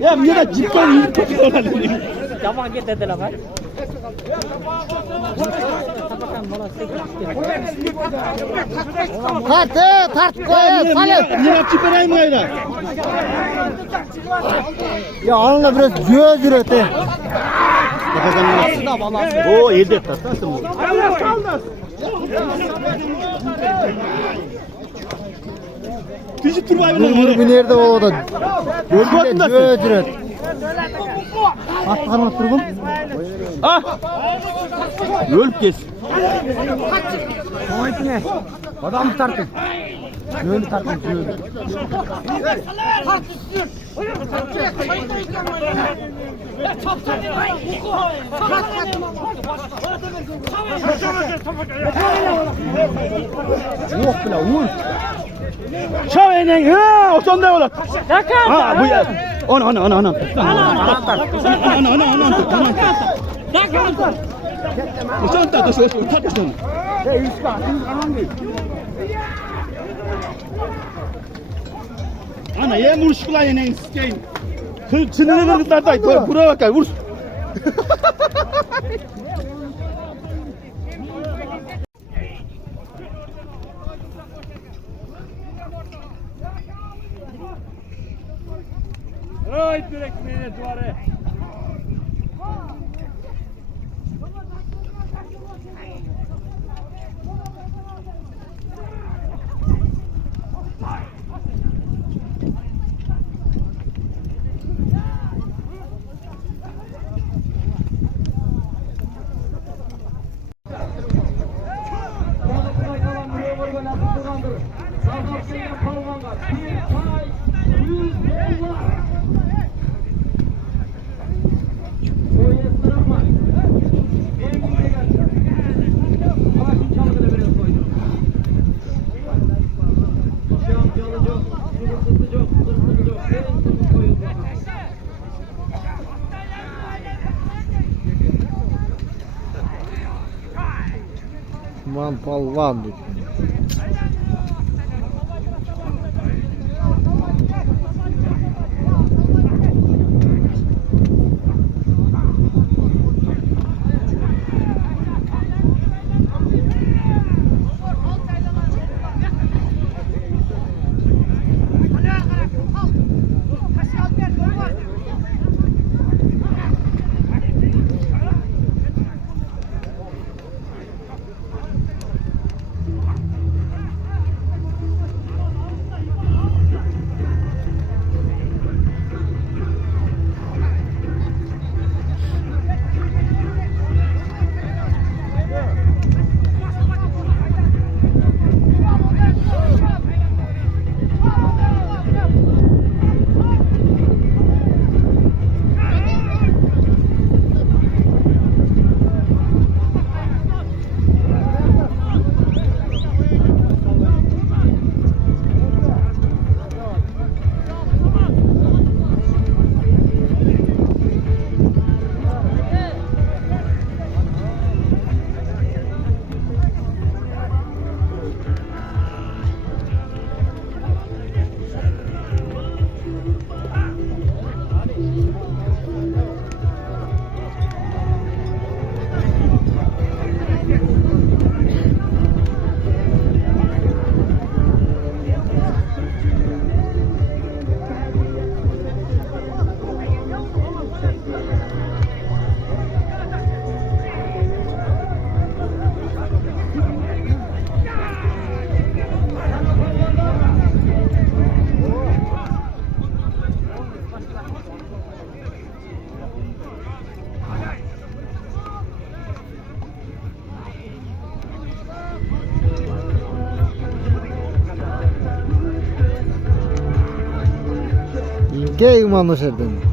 Ya bir de cidden iyi tutuyorlar. Tamam git dediler bak. Tart koy salep. Niye çıkarayım gayra? Ya onunla biraz göz üretti. O elde tatasın bu. Fiji turbayı Bunu bir nerede o da. Göz üret. Atlarına turgun. Ah! Ölüp kes. Adam tartın. Göğünü tartın. Göğünü. Yok bile vur. Şavenen ha o son da olur. Ha bu ya. Ana. Ana. O son da tatasın. Ana ye murşkula yenen sikeyim. Çınırı kırıklardaydı. Buraya bakay vur. Ay direkt meyne duvarı. Man palvan dedi. Gay umanlaşırdın.